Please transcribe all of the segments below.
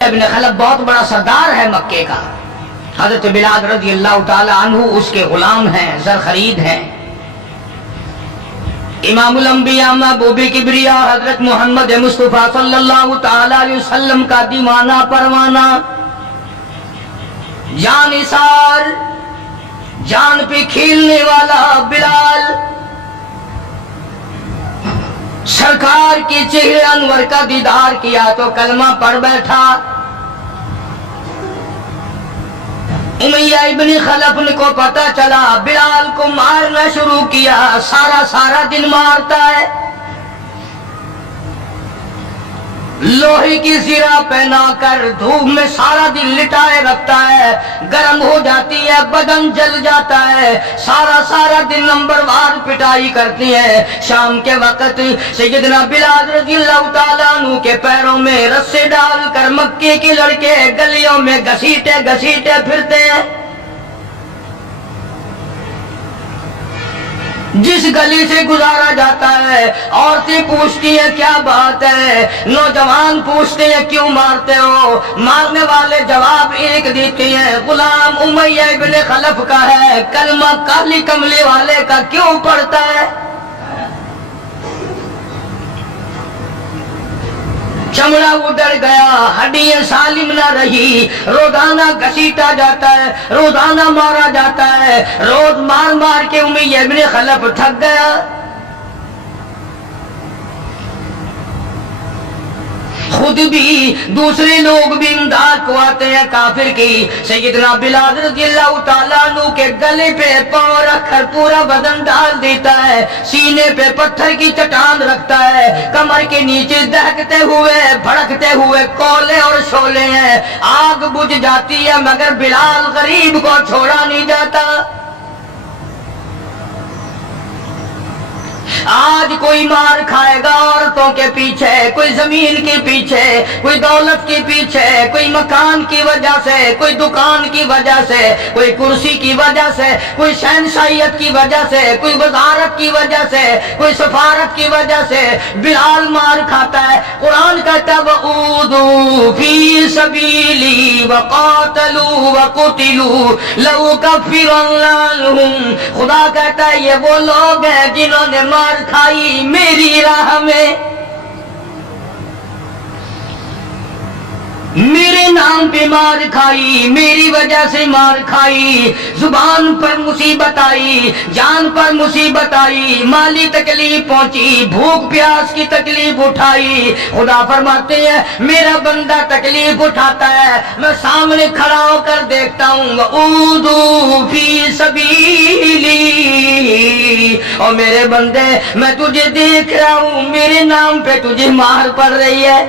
ابن خلف بہت بڑا سردار ہے مکے کا. حضرت بلال رضی اللہ تعالی عنہ اس کے غلام ہیں، زر خرید ہیں. امام الانبیاء محبوب کبریا حضرت محمد مصطفیٰ صلی اللہ تعالی علیہ وسلم کا دیوانہ پروانہ، جان نثار، جان پہ کھیلنے والا بلال، سرکار کی چہرے انور کا دیدار کیا تو کلمہ پڑھ بیٹھا. امیہ ابن خلف کو پتا چلا، بلال کو مارنا شروع کیا. سارا دن مارتا ہے، لوہے کی زرہ پہنا کر دھوپ میں سارا دن لٹائے رکھتا ہے. گرم ہو جاتی ہے، بدن جل جاتا ہے. سارا دن نمبر وار پٹائی کرتی ہے. شام کے وقت سیدنا بلال رضی اللہ تعالیٰ عنہ کے پیروں میں رسے ڈال کر مکے کے لڑکے گلیوں میں گھسیٹے پھرتے ہیں. جس گلی سے گزارا جاتا ہے عورتیں پوچھتی ہیں کیا بات ہے، نوجوان پوچھتے ہیں کیوں مارتے ہو. مارنے والے جواب ایک دیتے ہیں، غلام امیہ ابن خلف کا ہے، کلمہ کالی کملی والے کا کیوں پڑھتا ہے. چمڑا ادھر گیا، ہڈیاں سالم نہ رہی. روزانہ گھسیٹا جاتا ہے، روزانہ مارا جاتا ہے. روز مار کے امیہ ابن خلف تھک گیا. خود بھی دوسرے لوگ بھی امداد کو آتے ہیں کافر کی. سیدنا بلال رضی اللہ تعالیٰ عنہ کے گلے پہ پاؤں رکھ کر پورا بدن ڈال دیتا ہے. سینے پہ پتھر کی چٹان رکھتا ہے. کمر کے نیچے دہکتے ہوئے بھڑکتے ہوئے کولے اور شعلے ہیں. آگ بجھ جاتی ہے مگر بلال غریب کو چھوڑا نہیں جاتا. آج کوئی مار کھائے گا عورتوں کے پیچھے، کوئی زمین کے پیچھے، کوئی دولت کے پیچھے، کوئی مکان کی وجہ سے، کوئی دکان کی وجہ سے، کوئی کرسی کی وجہ سے، کوئی شہنشاہیت کی وجہ سے، کوئی وزارت کی وجہ سے، کوئی سفارت کی وجہ سے. بلال مار کھاتا ہے. قرآن کہتا ہے وَأُوذُوا فِي سَبِيلِي وَقَاتَلُوا وَقُتِلُوا لَأُكَفِّرَنَّ عَنْهُمْ. خدا کہتا ہے یہ وہ لوگ ہیں جنہوں نے مار کھائی میری راہ میں، میرے نام پہ مار کھائی، میری وجہ سے مار کھائی. زبان پر مصیبت آئی، جان پر مصیبت آئی، مالی تکلیف پہنچی، بھوک پیاس کی تکلیف اٹھائی. خدا فرماتے ہیں میرا بندہ تکلیف اٹھاتا ہے، میں سامنے کھڑا ہو کر دیکھتا ہوں. وَأُوذُوا فِي سَبِيلِي، اور میرے بندے میں تجھے دیکھ رہا ہوں، میرے نام پہ تجھے مار پڑ رہی ہے.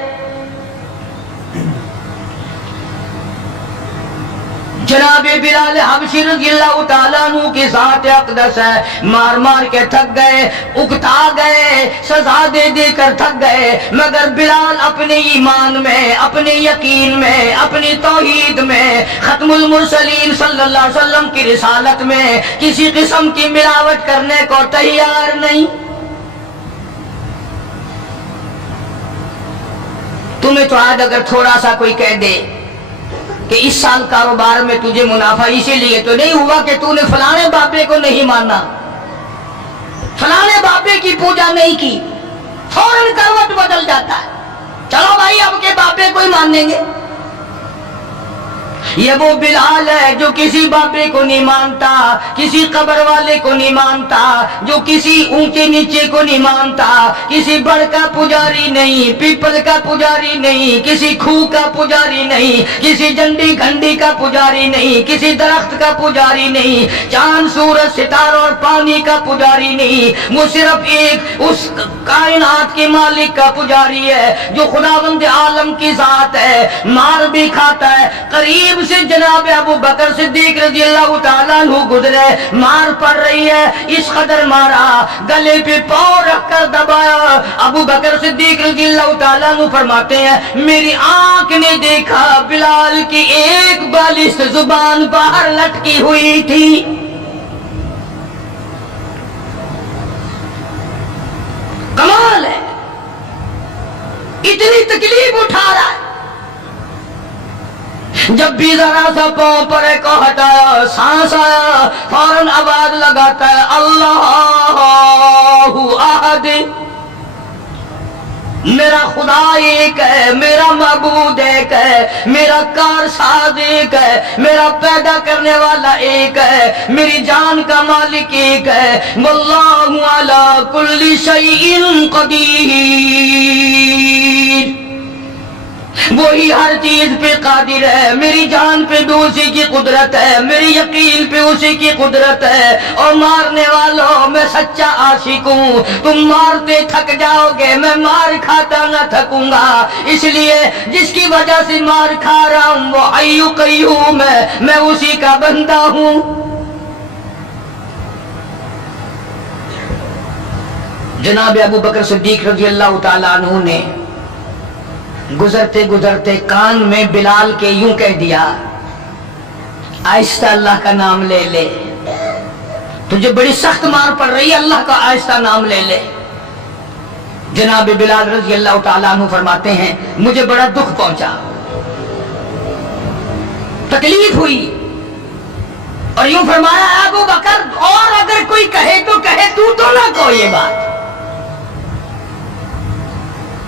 جناب بلال حبشی رضی اللہ تعالیٰ عنہ کی ذات اقدس ہے. مار کے تھک گئے، اکتا گئے، سزا دے کر تھک گئے، مگر بلال اپنے ایمان میں، اپنے یقین میں، اپنی توحید میں، ختم المرسلین صلی اللہ علیہ وسلم کی رسالت میں کسی قسم کی ملاوٹ کرنے کو تیار نہیں. تمہیں تو آج اگر تھوڑا سا کوئی کہہ دے کہ اس سال کاروبار میں تجھے منافع اسی لیے تو نہیں ہوا کہ تو نے فلانے بابے کو نہیں مانا، فلانے بابے کی پوجا نہیں کی، فوراً کروٹ بدل جاتا ہے. چلو بھائی اب کے بابے کو ہی مانیں گے. یہ وہ بلال ہے جو کسی بابے کو نہیں مانتا، کسی قبر والے کو نہیں مانتا، جو کسی اونچے نیچے کو نہیں مانتا، کسی بڑھ کا پجاری نہیں، پیپل کا پجاری نہیں، کسی کھوہ کا پجاری نہیں، کسی جنڈی گھنڈی کا پجاری نہیں، کسی درخت کا پجاری نہیں، چاند سورج ستاروں اور پانی کا پجاری نہیں. وہ صرف ایک اس کائنات کے مالک کا پجاری ہے جو خداوند عالم کی ذات ہے. مار بھی کھاتا ہے. قریب سے جناب ابو بکر صدیق رضی اللہ تعالیٰ عنہ گزرے، مار پڑ رہی ہے، اس قدر مارا، گلے پہ پاؤں رکھ کر دبایا. ابو بکر صدیق رضی اللہ تعالیٰ عنہ فرماتے ہیں میری آنکھ نے دیکھا بلال کی ایک بالشت زبان باہر لٹکی ہوئی تھی. کمال ہے، اتنی تکلیف اٹھا رہا ہے. جب بھی ذرا سا پاؤں پرے کو ہٹایا سانس آیا فوراً آواز لگاتا ہے اللہ احد، میرا خدا ایک ہے، میرا معبود ایک ہے، میرا کارساز ایک ہے، میرا پیدا کرنے والا ایک ہے، میری جان کا مالک ایک ہے، واللہ علی کل شیء قدیر، وہی ہر چیز پہ قادر ہے، میری جان پہ بھی اسی کی قدرت ہے، میری یقین پہ اسی کی قدرت ہے، اور مارنے والوں میں سچا عاشق ہوں، تم مارتے تھک جاؤ گے، میں مار کھاتا نہ تھکوں گا، اس لیے جس کی وجہ سے مار کھا رہا ہوں وہ حی قیوم ہے، میں اسی کا بندہ ہوں۔ جناب ابو بکر صدیق رضی اللہ تعالیٰ عنہ نے گزرتے گزرتے کان میں بلال کے یوں کہہ دیا، آہستہ اللہ کا نام لے لے، تجھے بڑی سخت مار پڑ رہی ہے، اللہ کا آہستہ نام لے لے۔ جناب بلال رضی اللہ تعالیٰ عنہ فرماتے ہیں مجھے بڑا دکھ پہنچا، تکلیف ہوئی، اور یوں فرمایا ابو بکر اور اگر کوئی کہے تو کہے، تو نہ کہو یہ بات۔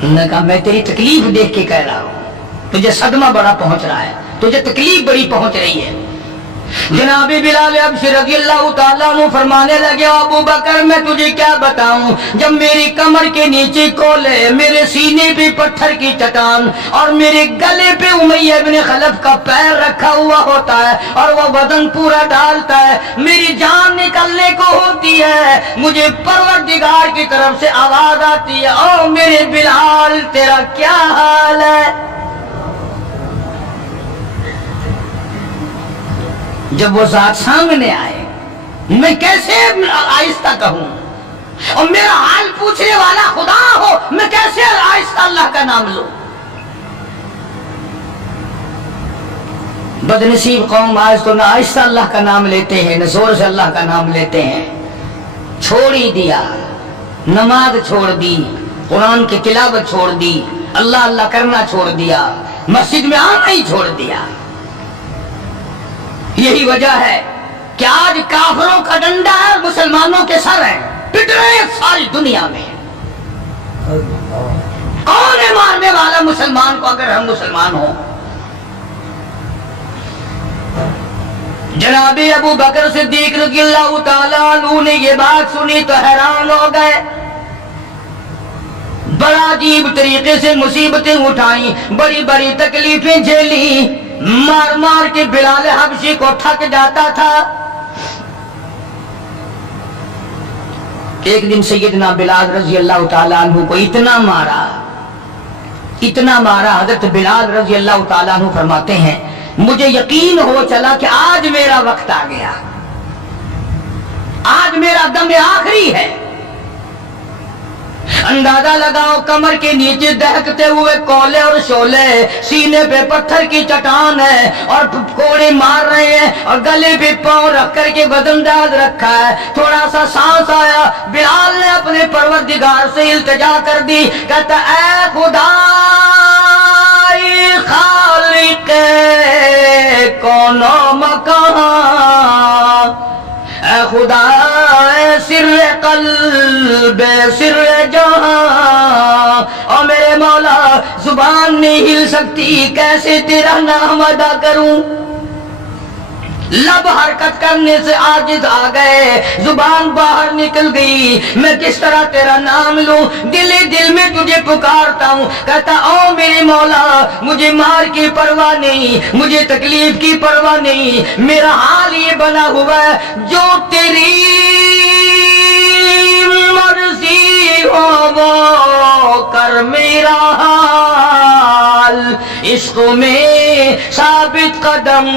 انہوں نے کہا میں تیری تکلیف دیکھ کے کہہ رہا ہوں، تجھے صدمہ بڑا پہنچ رہا ہے، تجھے تکلیف بڑی پہنچ رہی ہے۔ جناب بلال حبشی رضی اللہ تعالیٰ عنہ فرمانے لگے ابو بکر میں تجھے کیا بتاؤں، جب میری کمر کے نیچے کولے، میرے سینے پہ پتھر کی چٹان، اور میرے گلے پہ امیہ بن خلف کا پیر رکھا ہوا ہوتا ہے، اور وہ بدن پورا ڈالتا ہے، میری جان نکلنے کو ہوتی ہے، مجھے پروردگار کی طرف سے آواز آتی ہے او میرے بلال تیرا کیا حال ہے۔ جب وہ ذات سامنے آئے میں کیسے آہستہ کہوں، اور میرا حال پوچھنے والا خدا ہو میں کیسے آہستہ اللہ کا نام لوں۔ بدنصیب قوم آج تو نہ آہستہ اللہ کا نام لیتے ہیں نہ زور سے اللہ کا نام لیتے ہیں، چھوڑ ہی دیا، نماز چھوڑ دی، قرآن کی تلاوت چھوڑ دی، اللہ اللہ کرنا چھوڑ دیا، مسجد میں آنا ہی چھوڑ دیا۔ یہی وجہ ہے کہ آج کافروں کا ڈنڈا ہے، مسلمانوں کے سر ہیں، پٹ رہے ہیں ساری دنیا میں۔ کون ہے مارنے والا مسلمان کو اگر ہم مسلمان ہوں؟ جناب ابو بکر صدیق رضی اللہ تعالیٰ عنہ نے یہ بات سنی تو حیران ہو گئے، بڑا عجیب طریقے سے مصیبتیں اٹھائیں، بڑی بڑی تکلیفیں جھیلیں، مار مار کے بلال حبشی کو تھک جاتا تھا۔ ایک دن سیدنا بلال رضی اللہ تعالیٰ عنہ کو اتنا مارا، حضرت بلال رضی اللہ تعالیٰ عنہ فرماتے ہیں مجھے یقین ہو چلا کہ آج میرا وقت آ گیا، آج میرا دم آخری ہے۔ اندازہ لگاؤ کمر کے نیچے دہکتے ہوئے کولے اور شولے، سینے پہ پتھر کی چٹان ہے اور کوڑے مار رہے ہیں، اور گلے پہ پاؤں رکھ کر کے بدن ڈال رکھا ہے۔ تھوڑا سا سانس آیا، بلال نے اپنے پروردگار سے التجا کر دی، کہتا اے خدا خالق کون و مکان، اے خدا اے سر قلب سر جہاں، اور میرے مولا زبان نہیں ہل سکتی، کیسے تیرا نام ادا کروں، لب حرکت کرنے سے عاجز آ گئے، زبان باہر نکل گئی، میں کس طرح تیرا نام لوں، دل میں تجھے پکارتا ہوں، کہتا او میرے مولا مجھے مار کی پرواہ نہیں، مجھے تکلیف کی پرواہ نہیں، میرا حال یہ بنا ہوا ہے جو تیری مرضی ہو وہ کر میرا حال، عشق میں ثابت قدم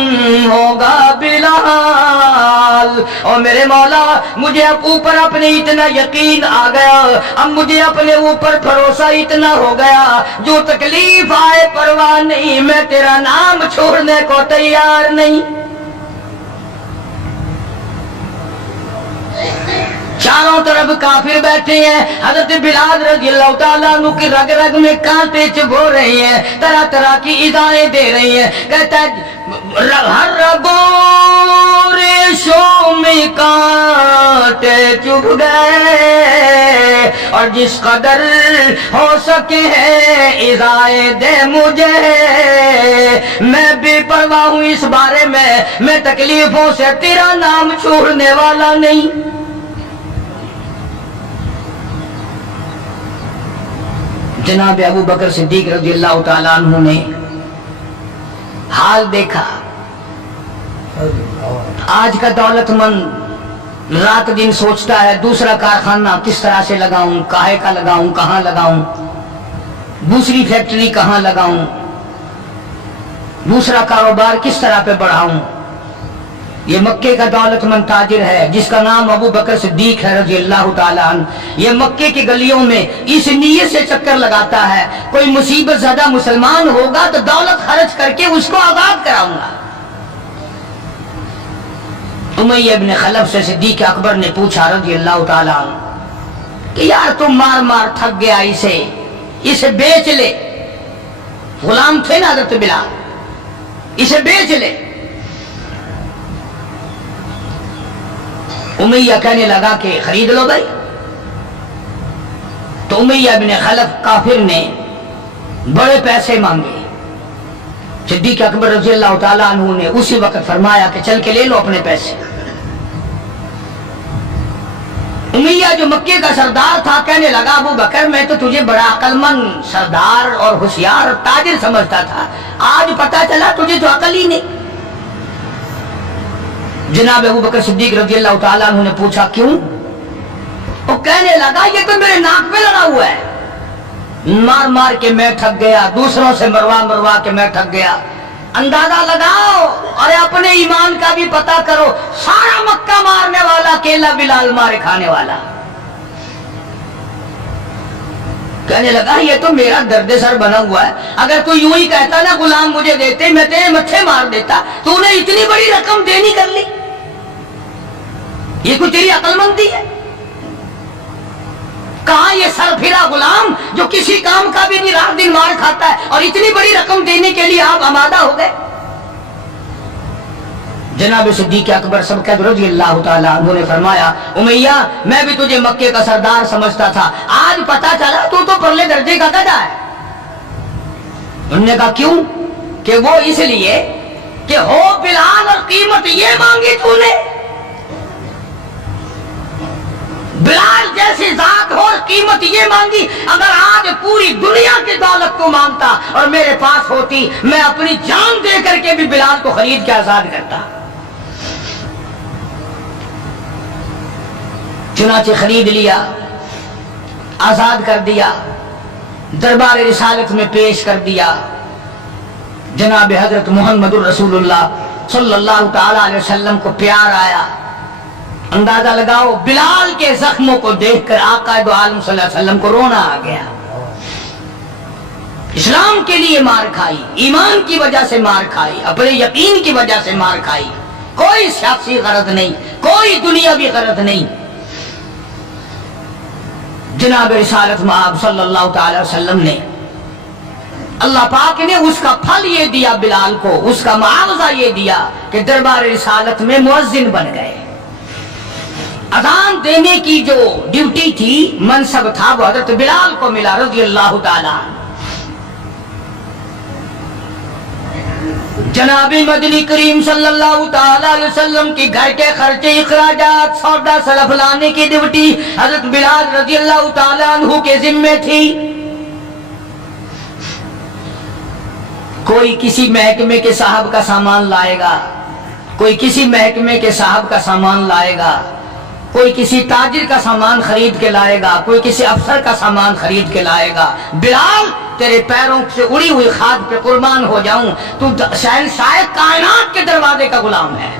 ہوگا بلال۔ اور میرے مولا مجھے اب اوپر اپنے اتنا یقین آ گیا، اب مجھے اپنے اوپر بھروسہ اتنا ہو گیا، جو تکلیف آئے پرواہ نہیں، میں تیرا نام چھوڑنے کو تیار نہیں۔ چاروں طرف کافر بیٹھے ہیں، حضرت بلال رضی اللہ تعالیٰ عنہ کی رگ رگ میں کانٹے چبھو رہے ہیں، طرح طرح کی ادائیں دے رہی ہیں. کہتا ہے ہر رگوں ریشوں میں کانٹے چبھ گئے، اور جس قدر ہو سکے ہے ادائیں دے مجھے، میں بے پرواہ ہوں اس بارے میں تکلیفوں سے تیرا نام چھوڑنے والا نہیں. جناب ابو بکر صدیق رضی اللہ تعالیٰ عنہ نے حال دیکھا. آج کا دولت مند رات دن سوچتا ہے دوسرا کارخانہ کس طرح سے لگاؤں، کاہے کا لگاؤں، کہاں لگاؤں، دوسری فیکٹری کہاں لگاؤں، دوسرا کاروبار کس طرح پہ بڑھاؤں. یہ مکے کا دولت مند تاجر ہے جس کا نام ابو بکر صدیق ہے رضی اللہ تعالیٰ عنہ. یہ مکے کی گلیوں میں اس نیت سے چکر لگاتا ہے کوئی مصیبت زدہ مسلمان ہوگا تو دولت خرچ کر کے اس کو آزاد کراؤں گا. امیہ ابن خلف سے صدیق اکبر نے پوچھا رضی اللہ تعالیٰ عنہ کہ یار تم مار مار تھک گیا، اسے بیچ لے. غلام تھے نا حضرت بلال، اسے بیچ لے. امیہ کہنے لگا کہ خرید لو بھائی. تو امیہ ابن خلف کافر نے بڑے پیسے مانگے. صدیق اکبر رضی اللہ تعالیٰ عنہ نے اسی وقت فرمایا کہ چل کے لے لو اپنے پیسے. امیہ جو مکے کا سردار تھا کہنے لگا ابو بکر میں تو تجھے بڑا عقل مند سردار اور ہوشیار تاجر سمجھتا تھا، آج پتا چلا تجھے تو عقل ہی نہیں. جناب ابو بکر صدیق رضی اللہ تعالیٰ عنہ نے پوچھا کیوں؟ وہ کہنے لگا یہ تو میرے ناک پہ لڑا ہوا ہے، مار مار کے میں تھک گیا، دوسروں سے مروا مروا کے میں تھک گیا. اندازہ لگاؤ اور اپنے ایمان کا بھی پتہ کرو، سارا مکہ مارنے والا اکیلا بلال مارے کھانے والا. کہنے لگا یہ تو میرا درد سر بنا ہوا ہے، اگر تو یوں ہی کہتا نا غلام مجھے دیتے میں تیرے متھے مار دیتا. تو نے اتنی بڑی رقم دینی کر لی، یہ کوئی تیری عقل مندی ہے؟ کہاں یہ سر پھرا غلام جو کسی کام کا بھی نہیں رات دن مار کھاتا ہے اور اتنی بڑی رقم دینے کے لیے آپ آمادہ ہو گئے. جناب صدیق اکبر سب رضی اللہ تعالیٰ عنہ نے فرمایا امیہ میں بھی تجھے مکے کا سردار سمجھتا تھا، آج پتا چلا تو پرلے درجے کا گدھا ہے. انہوں نے کہا کیوں؟ کہ وہ اس لیے کہ ہو بلال اور قیمت یہ مانگی تو نے، بلال جیسی ذات ہو اور قیمت یہ مانگی. اگر آج پوری دنیا کی دولت کو مانگتا اور میرے پاس ہوتی میں اپنی جان دے کر کے بھی بلال کو خرید کے آزاد کرتا. چنانچہ خرید لیا، آزاد کر دیا، دربار رسالت میں پیش کر دیا. جناب حضرت محمد الرسول اللہ صلی اللہ تعالی علیہ وسلم کو پیار آیا. اندازہ لگاؤ بلال کے زخموں کو دیکھ کر آقا دو عالم صلی اللہ علیہ وسلم کو رونا آ گیا. اسلام کے لیے مار کھائی، ایمان کی وجہ سے مار کھائی، اپنے یقین کی وجہ سے مار کھائی، کوئی سیاسی غرض نہیں، کوئی دنیاوی غرض نہیں. جناب رسالت مآب صلی اللہ تعالی وسلم نے اللہ پاک نے اس کا پھل یہ دیا بلال کو، اس کا معاوضہ یہ دیا کہ دربار رسالت میں مؤذن بن گئے. اذان دینے کی جو ڈیوٹی تھی، منصب تھا، وہ حضرت بلال کو ملا رضی اللہ تعالی. جناب مدنی کریم صلی اللہ تعالی علیہ وسلم کی گھر کے خرچے اخراجات سودا سلف لانے کی ڈیوٹی حضرت بلال رضی اللہ تعالی عنہ کے ذمے تھی. کوئی کسی محکمے کے صاحب کا سامان لائے گا، کوئی کسی محکمے کے صاحب کا سامان لائے گا، کوئی کسی تاجر کا سامان خرید کے لائے گا، کوئی کسی افسر کا سامان خرید کے لائے گا. بلال تیرے پیروں سے اڑی ہوئی خاک پہ قربان ہو جاؤں، تو شہنشاہ کائنات کے دروازے کا غلام ہے.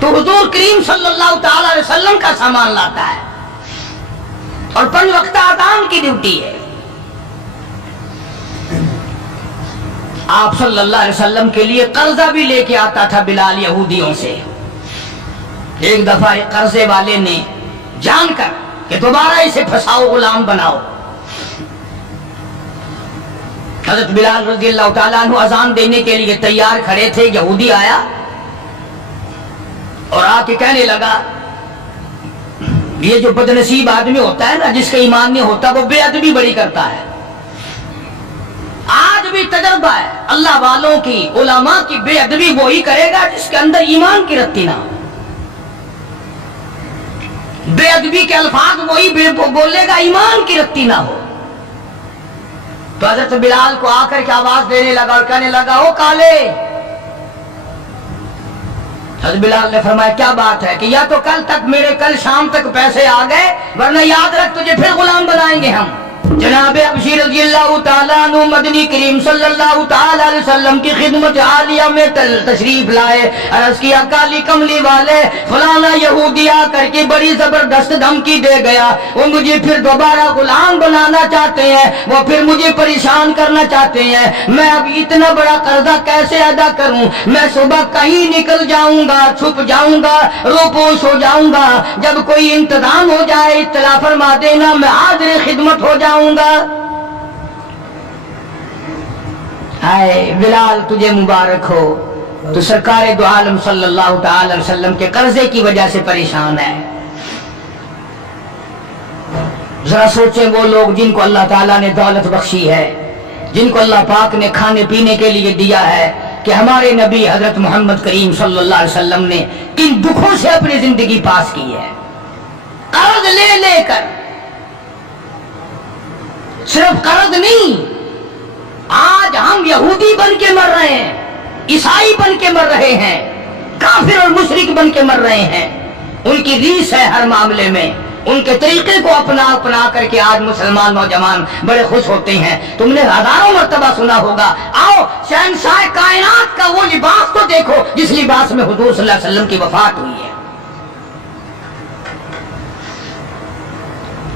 تو حضور کریم صلی اللہ تعالی علیہ وسلم کا سامان لاتا ہے اور 5 وقت اذان کی ڈیوٹی ہے. آپ صلی اللہ علیہ وسلم کے لیے قرضہ بھی لے کے آتا تھا بلال یہودیوں سے. ایک دفعہ ایک قرضے والے نے جان کر کہ دوبارہ اسے پھنساؤ، غلام بناؤ، حضرت بلال رضی اللہ تعالیٰ عنہ اذان دینے کے لیے تیار کھڑے تھے، یہودی آیا اور آ کے کہنے لگا، یہ جو بدنصیب آدمی ہوتا ہے نا، جس کا ایمان نہیں ہوتا، وہ بے ادبی بڑی کرتا ہے۔ آج بھی تجربہ ہے اللہ والوں کی، علماء کی، بے ادبی وہی کرے گا جس کے اندر ایمان کی رتی نہ ہو۔ بے ادبی کے الفاظ وہی بولے گا ایمان کی رتی نہ ہو۔ تو حضرت بلال کو آ کر کے آواز دینے لگا اور کہنے لگا، او کالے۔ حضرت بلال نے فرمایا کیا بات ہے؟ کہ یا تو کل شام تک پیسے آ گئے، ورنہ یاد رکھ تجھے پھر غلام بنائیں گے ہم۔ جناب ابشیر رضی اللہ تعالیٰ عنہ مدنی کریم صلی اللہ تعالیٰ علیہ وسلم کی خدمت عالیہ میں تشریف لائے، عرض کیا کالی کملی والے فلانا یہودی آ کر کے بڑی زبردست دھمکی دے گیا، وہ مجھے پھر دوبارہ غلام بنانا چاہتے ہیں، وہ پھر مجھے پریشان کرنا چاہتے ہیں، میں اب اتنا بڑا قرضہ کیسے ادا کروں؟ میں صبح کہیں نکل جاؤں گا، چھپ جاؤں گا، روپوش ہو جاؤں گا، جب کوئی انتظام ہو جائے اطلاع فرما دینا، میں حاضر خدمت ہو جاؤں گا۔ ہائے بلال تجھے مبارک ہو، تو سرکار دو عالم صلی اللہ تعالی وسلم کے قرضے کی وجہ سے پریشان ہے۔ ذرا سوچیں وہ لوگ جن کو اللہ تعالیٰ نے دولت بخشی ہے، جن کو اللہ پاک نے کھانے پینے کے لیے دیا ہے، کہ ہمارے نبی حضرت محمد کریم صلی اللہ علیہ وسلم نے کن دکھوں سے اپنی زندگی پاس کی ہے، قرض لے لے کر۔ صرف قرض نہیں، آج ہم یہودی بن کے مر رہے ہیں، عیسائی بن کے مر رہے ہیں، کافر اور مشرک بن کے مر رہے ہیں۔ ان کی ریس ہے ہر معاملے میں، ان کے طریقے کو اپنا کر کے آج مسلمان نوجوان بڑے خوش ہوتے ہیں۔ تم نے ہزاروں مرتبہ سنا ہوگا، آؤ شہنشاہ کائنات کا وہ لباس تو دیکھو جس لباس میں حضور صلی اللہ علیہ وسلم کی وفات ہوئی ہے۔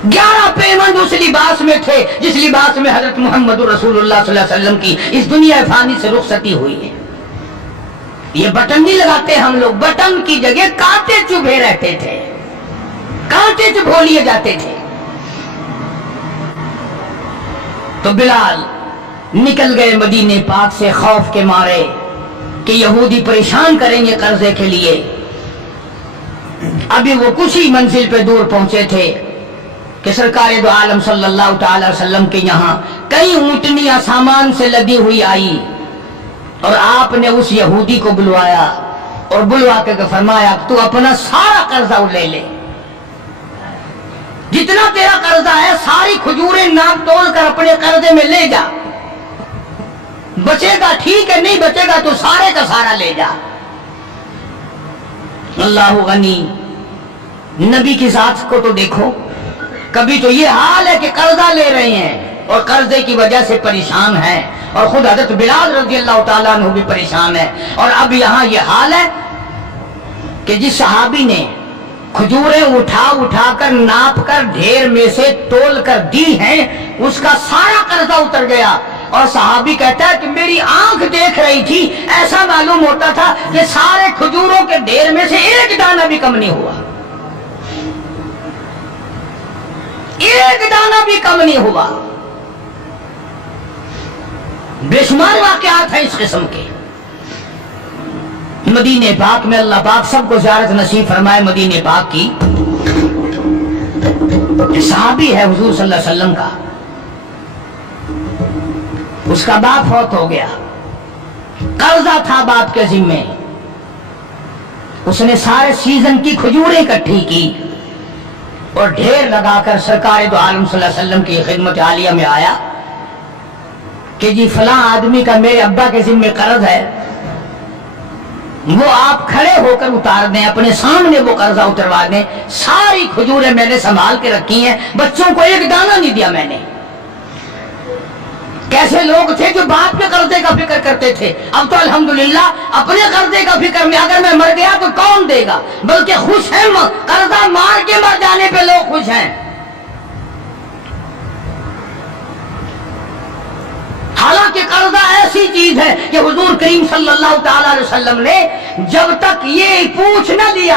11 پیمند اس لباس میں تھے جس لباس میں حضرت محمد رسول اللہ صلی اللہ علیہ وسلم کی اس دنیا فانی سے رخصتی ہوئی ہے۔ یہ بٹن نہیں لگاتے ہم لوگ، بٹن کی جگہ کانٹے چبھے رہتے تھے، کانٹے چبھو لیے جاتے تھے۔ تو بلال نکل گئے مدینے پاک سے خوف کے مارے کہ یہودی پریشان کریں گے قرضے کے لیے۔ ابھی وہ کچھ ہی منزل پہ دور پہنچے تھے کہ سرکار دو عالم صلی اللہ تعالی وسلم کے یہاں کئی اونٹنیاں سامان سے لدی ہوئی آئی، اور آپ نے اس یہودی کو بلوایا اور بلوا کے فرمایا تو اپنا سارا قرضہ لے لے، جتنا تیرا قرضہ ہے ساری کھجوریں ناپ تول کر اپنے قرضے میں لے جا، بچے گا ٹھیک ہے، نہیں بچے گا تو سارے کا سارا لے جا۔ اللہ غنی، نبی کی ذات کو تو دیکھو، کبھی تو یہ حال ہے کہ قرضہ لے رہے ہیں اور قرضے کی وجہ سے پریشان ہیں، اور خود حضرت بلال رضی اللہ تعالیٰ عنہ بھی پریشان ہے۔ اور اب یہاں یہ حال ہے کہ جس صحابی نے کھجوریں اٹھا کر ناپ کر ڈھیر میں سے تول کر دی ہیں، اس کا سارا قرضہ اتر گیا، اور صحابی کہتا ہے کہ میری آنکھ دیکھ رہی تھی، ایسا معلوم ہوتا تھا کہ سارے کھجوروں کے ڈھیر میں سے ایک دانہ بھی کم نہیں ہوا، ایک دانہ بھی کم نہیں ہوا۔ بے شمار واقعات ہیں اس قسم کے۔ مدینہ پاک میں اللہ پاک سب کو زیارت نصیب فرمائے مدینہ پاک کی۔ صحابی ہے حضور صلی اللہ علیہ وسلم کا، اس کا باپ فوت ہو گیا، قرضہ تھا باپ کے ذمے، اس نے سارے سیزن کی کھجوریں اکٹھی کی اور ڈھیر لگا کر سرکار دو عالم صلی اللہ علیہ وسلم کی خدمت عالیہ میں آیا کہ جی فلاں آدمی کا میرے ابا کے ذمے قرض ہے، وہ آپ کھڑے ہو کر اتار دیں، اپنے سامنے وہ قرضہ اتروا دیں، ساری کھجوریں میں نے سنبھال کے رکھی ہیں، بچوں کو ایک دانہ نہیں دیا میں نے۔ کیسے لوگ تھے جو باپ کے قرضے کا فکر کرتے تھے، اب تو الحمدللہ اپنے قرضے کا فکر میں، اگر میں مر گیا تو کون دے گا، بلکہ خوش ہیں، قرضہ مار کے مر جانے پہ لوگ خوش ہیں۔ حالانکہ قرضہ ایسی چیز ہے کہ حضور کریم صلی اللہ تعالی علیہ وسلم نے جب تک یہ پوچھ نہ لیا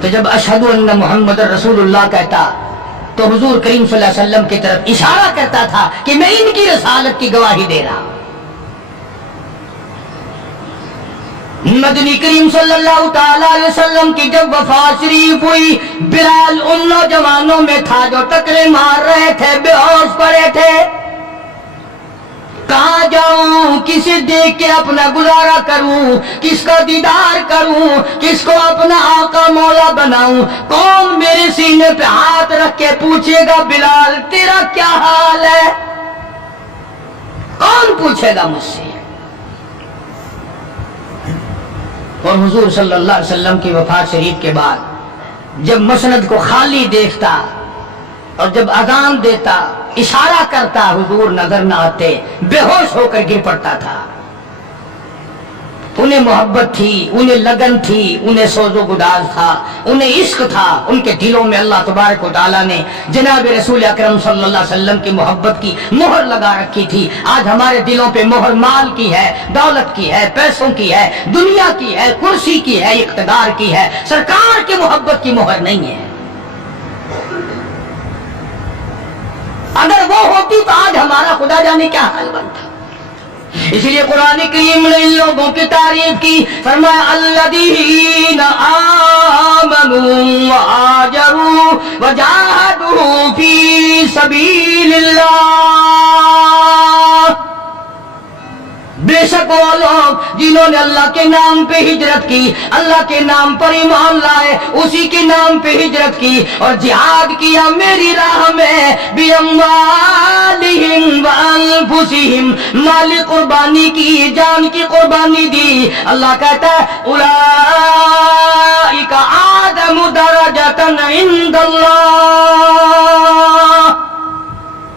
تو جب اشہدو ان محمد رسول اللہ کہتا تو حضور کریم صلی اللہ علیہ وسلم کی طرف اشارہ کرتا تھا کہ میں ان کی رسالت کی گواہی دے رہا ہوں۔ مدنی کریم صلی اللہ تعالی علیہ وسلم کی جب وفات شریف ہوئی، بلال ان نوجوانوں میں تھا جو ٹکرے مار رہے تھے، بے ہوش پڑے تھے۔ کہاں جاؤں، کسے دیکھ کے اپنا گزارا کروں، کس کا دیدار کروں، کس کو اپنا آقا مولا بناؤں؟ کون میرے سینے پہ ہاتھ رکھ کے پوچھے گا بلال تیرا کیا حال ہے؟ کون پوچھے گا مجھ سے؟ اور حضور صلی اللہ علیہ وسلم کی وفات شریف کے بعد جب مسند کو خالی دیکھتا اور جب اذان دیتا، اشارہ کرتا، حضور نظر نہ آتے، بے ہوش ہو کر گر پڑتا تھا۔ انہیں محبت تھی، انہیں لگن تھی، انہیں سوز و گداز تھا، انہیں عشق تھا، ان کے دلوں میں اللہ تبارک و تعالیٰ نے جناب رسول اکرم صلی اللہ علیہ وسلم کی محبت کی مہر لگا رکھی تھی۔ آج ہمارے دلوں پہ مہر مال کی ہے، دولت کی ہے، پیسوں کی ہے، دنیا کی ہے، کرسی کی ہے، اقتدار کی ہے، سرکار کی محبت کی مہر نہیں ہے۔ اگر وہ ہوتی تو آج ہمارا خدا جانے کیا حال بنتا۔ اس لیے قرآن کریم نے ان لوگوں کی تعریف کی، فرمایا الذین آمنوا وہاجروا وجاہدوا فی سبیل اللہ، بے شک وہ لوگ جنہوں نے اللہ کے نام پہ ہجرت کی، اللہ کے نام پر ایمان لائے، اسی کے نام پہ ہجرت کی اور جہاد کیا میری راہ میں، بِأَمْوَالِهِمْ وَأَنفُسِهِمْ، مال قربانی کی، جان کی قربانی دی۔ اللہ کہتا ہے اولئک اعظم درجۃ عند اللہ،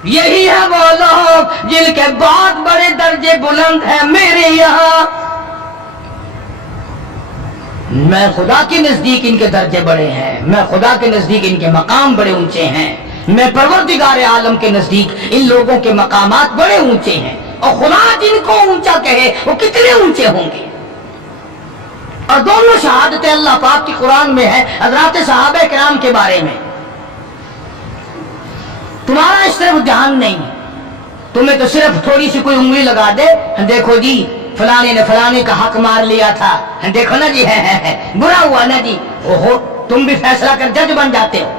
یہی ہے وہ لوگ جن کے بہت بڑے درجے بلند ہیں میرے یہاں۔ میں خدا کے نزدیک ان کے درجے بڑے ہیں، میں خدا کے نزدیک ان کے مقام بڑے اونچے ہیں، میں پروردگار عالم کے نزدیک ان لوگوں کے مقامات بڑے اونچے ہیں، اور خدا جن کو اونچا کہے وہ کتنے اونچے ہوں گے۔ اور دونوں شہادتیں اللہ پاک کی قرآن میں ہے حضرات صحابہ کرام کے بارے میں۔ تمہارا اس طرف دھیان نہیں، تمہیں تو صرف تھوڑی سی کوئی انگلی لگا دے، دیکھو جی فلانے نے فلانے کا حق مار لیا تھا، دیکھو نا جی ہے برا ہوا نا جی، اوہو تم بھی فیصلہ کر جج بن جاتے ہو،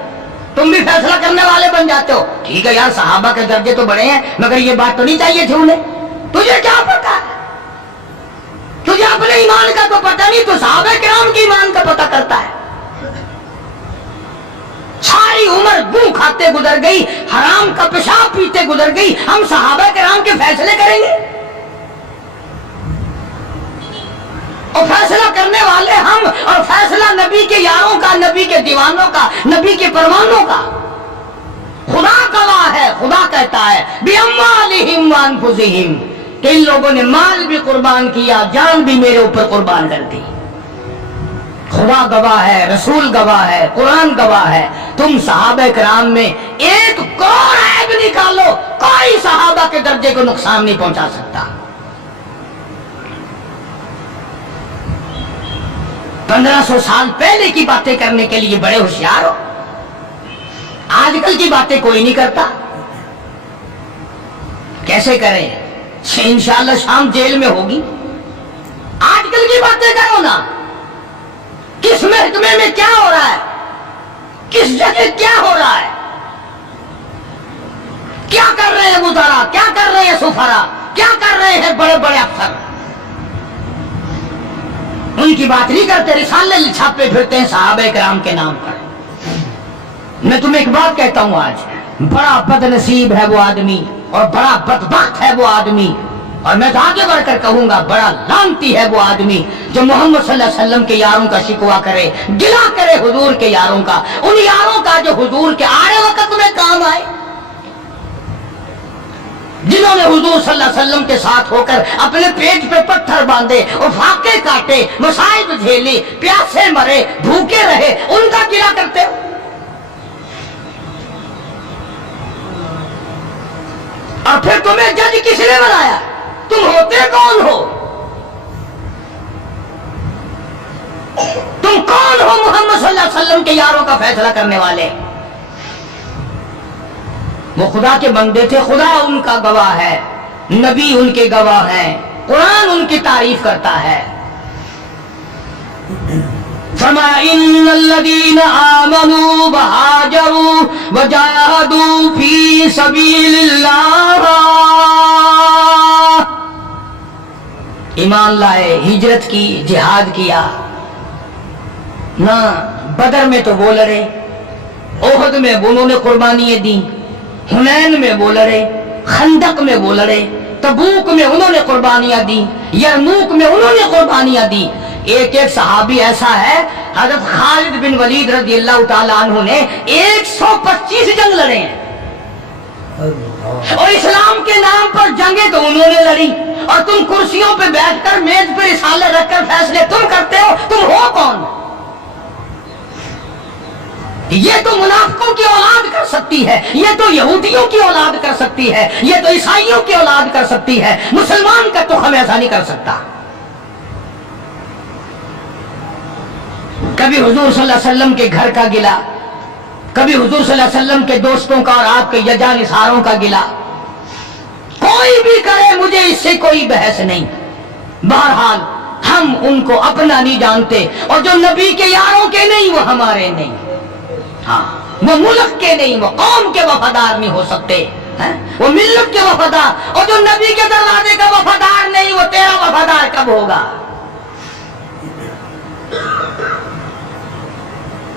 تم بھی فیصلہ کرنے والے بن جاتے ہو۔ ٹھیک ہے یار، صحابہ کے درجے تو بڑے ہیں، مگر یہ بات تو نہیں چاہیے تھی انہیں۔ تجھے کیا پتا ہے؟ تجھے اپنے ایمان کا تو پتہ نہیں، تو صحابہ کرام کے ایمان کا پتہ کرتا ہے۔ ساری عمر گوں کھاتے گزر گئی، حرام کا پیشاب پیتے گزر گئی، ہم صحابہ کرام کے فیصلے کریں گے؟ اور فیصلہ کرنے والے ہم، اور فیصلہ نبی کے یاروں کا، نبی کے دیوانوں کا، نبی کے پروانوں کا۔ خدا گواہ ہے، خدا کہتا ہے بِأَمْوَالِهِمْ وَأَنفُسِهِمْ کہ ان لوگوں نے مال بھی قربان کیا، جان بھی میرے اوپر قربان کر دی۔ خدا گواہ ہے، رسول گواہ ہے، قرآن گواہ ہے۔ تم صحابہ کرام میں ایک کروڑ عیب نکالو، کوئی صحابہ کے درجے کو نقصان نہیں پہنچا سکتا۔ 1500 سال پہلے کی باتیں کرنے کے لیے بڑے ہوشیار ہو، آج کل کی باتیں کوئی نہیں کرتا۔ کیسے کریں؟ انشاءاللہ شام جیل میں ہوگی۔ آج کل کی باتیں کرو نا، کس محکمے میں کیا ہو رہا ہے، کس جگہ کیا ہو رہا ہے، کیا کر رہے ہیں وزراء، کیا کر رہے ہیں سفراء، کیا کر رہے ہیں بڑے بڑے افسر، ان کی بات نہیں کرتے، رسالے چھاپے پھرتے ہیں صحابہ کرام کے نام پر۔ میں تمہیں ایک بات کہتا ہوں، آج بڑا بد نصیب ہے وہ آدمی اور بڑا بدبخت ہے وہ آدمی، اور میں تو آگے بڑھ کر کہوں گا بڑا لعنتی ہے وہ آدمی جو محمد صلی اللہ علیہ وسلم کے یاروں کا شکوہ کرے، گلا کرے حضور کے یاروں کا، ان یاروں کا جو حضور کے آڑے وقت میں کام آئے، جنہوں نے حضور صلی اللہ علیہ وسلم کے ساتھ ہو کر اپنے پیٹ پہ پتھر باندھے اور فاقے کاٹے، مصائب جھیلے، پیاسے مرے، بھوکے رہے، ان کا گلا کرتے ہو۔ اور پھر تمہیں جج کس نے بنایا؟ تم ہوتے کون ہو؟ تم کون ہو محمد صلی اللہ علیہ وسلم کے یاروں کا فیصلہ کرنے والے؟ وہ خدا کے بندے تھے، خدا ان کا گواہ ہے، نبی ان کے گواہ ہیں، قرآن ان کی تعریف کرتا ہے۔ فرمایا ان الذین آمنوا وہاجروا وجاہدوا فی سبیل اللہ، ایمان لائے، ہجرت کی، جہاد کیا نہ۔ بدر میں تو وہ لڑے، احد میں انہوں نے قربانیاں دی، حنین میں وہ لڑے، خندق میں وہ لڑے، تبوک میں انہوں نے قربانیاں دی، یرموک میں انہوں نے قربانیاں دی۔ ایک ایک صحابی ایسا ہے، حضرت خالد بن ولید رضی اللہ تعالیٰ عنہ نے 125 جنگ لڑے ہیں، اور اسلام کے نام پر جنگیں تو انہوں نے لڑی، اور تم کرسیوں پہ بیٹھ کر میز پہ رسالے رکھ کر فیصلے تم کرتے ہو، تم ہو کون؟ یہ تو منافقوں کی اولاد کر سکتی ہے، یہ تو یہودیوں کی اولاد کر سکتی ہے، یہ تو عیسائیوں کی اولاد کر سکتی ہے، مسلمان کا تو ہم ایسا نہیں کر سکتا۔ کبھی حضور صلی اللہ علیہ وسلم کے گھر کا گلا، کبھی حضور صلی اللہ علیہ وسلم کے دوستوں کا اور آپ کے جانثاروں کا گلا، کوئی بھی کرے مجھے اس سے کوئی بحث نہیں۔ بہرحال ہم ان کو اپنا نہیں جانتے، اور جو نبی کے یاروں کے نہیں وہ ہمارے نہیں، ہاں وہ ملک کے نہیں، وہ قوم کے وفادار نہیں ہو سکتے، وہ ملت کے وفادار، اور جو نبی کے دروازے کا وفادار نہیں وہ تیرا وفادار کب ہوگا؟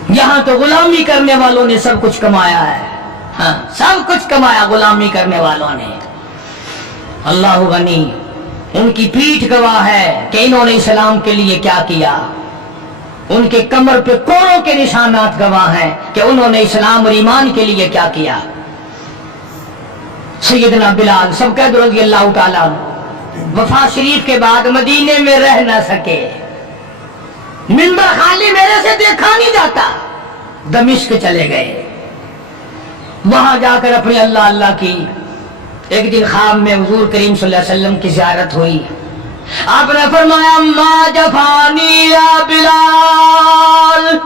یہاں تو غلامی کرنے والوں نے سب کچھ کمایا ہے، ہاں سب کچھ کمایا غلامی کرنے والوں نے۔ اللہ غنی، ان کی پیٹھ گواہ ہے کہ انہوں نے اسلام کے لیے کیا کیا، ان کے کمر پہ کوڑوں کے نشانات گواہ ہیں کہ انہوں نے اسلام اور ایمان کے لیے کیا کیا۔ سیدنا بلال سب قید رضی اللہ تعالیٰ وفات شریف کے بعد مدینے میں رہ نہ سکے، منبر خالی میرے سے دیکھا نہیں جاتا، دمشق چلے گئے، وہاں جا کر اپنی اللہ اللہ کی۔ ایک دن خواب میں حضور کریم صلی اللہ علیہ وسلم کی زیارت ہوئی، آپ نے فرمایا ما جفانی یا بلال،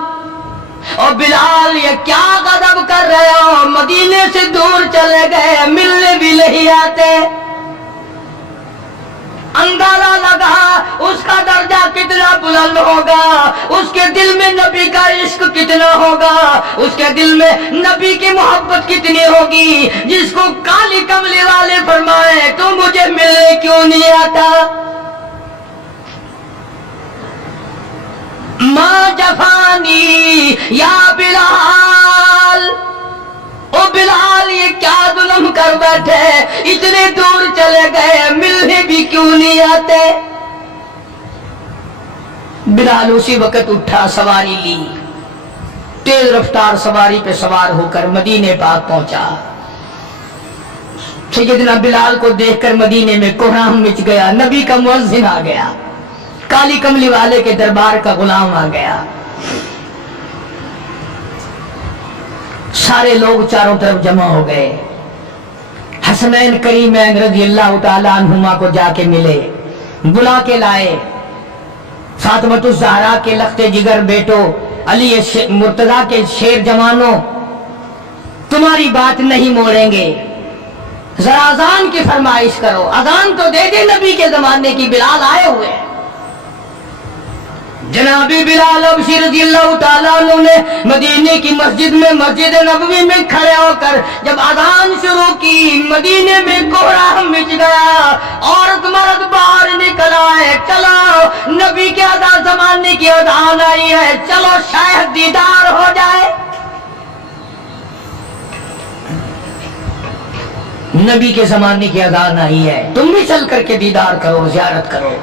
اور بلال یہ کیا غضب کر رہے ہو، مدینے سے دور چلے گئے، ملنے بھی نہیں آتے۔ اندازہ لگا اس کا درجہ کتنا بلند ہوگا، اس کے دل میں نبی کا عشق کتنا ہوگا، اس کے دل میں نبی کی محبت کتنی ہوگی، جس کو کالی کملی والے فرمائے تو مجھے ملنے کیوں نہیں آتا۔ ما جفانی یا بلال، او بلال یہ کیا ظلم کر بیٹھے، اتنے دور چلے گئے، ملنے بھی کیوں نہیں آتے۔ بلال اسی وقت اٹھا، سواری لی، تیز رفتار سواری پہ سوار ہو کر مدینے پاک پہنچا۔ سیدنا بلال کو دیکھ کر مدینے میں کوہرام مچ گیا، نبی کا مؤذن آ گیا، کالی کملی والے کے دربار کا غلام آ گیا۔ سارے لوگ چاروں طرف جمع ہو گئے، حسنین کریمین رضی اللہ تعالیٰ عنہما کو جا کے ملے، بلا کے لائے، فاطمۃ الزہرا کے لخت جگر بیٹو، علی مرتضیٰ کے شیر جوانوں، تمہاری بات نہیں موڑیں گے، ذرا اذان کی فرمائش کرو، اذان تو دے دے، نبی کے زمانے کی، بلال آئے ہوئے۔ جناب بلال حبشی رضی اللہ تعالیٰ عنہ نے مدینے کی مسجد میں، مسجد نبوی میں کھڑے ہو کر جب اذان شروع کی، مدینے میں کوہرام مچ گیا، عورت مرد باہر نکل آئے، چلو نبی کے اذان زمانے کی اذان آئی ہے، چلو شاید دیدار ہو جائے۔ نبی کے زمانے کی اذان آئی ہے، تم بھی چل کر کے دیدار کرو، زیارت کرو۔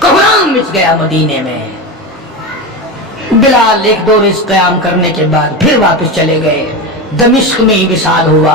کوہرام مچ گیا مدینے میں۔ بلال ایک دو روز قیام کرنے کے بعد پھر واپس چلے گئے، دمشق میں ہی وصال ہوا۔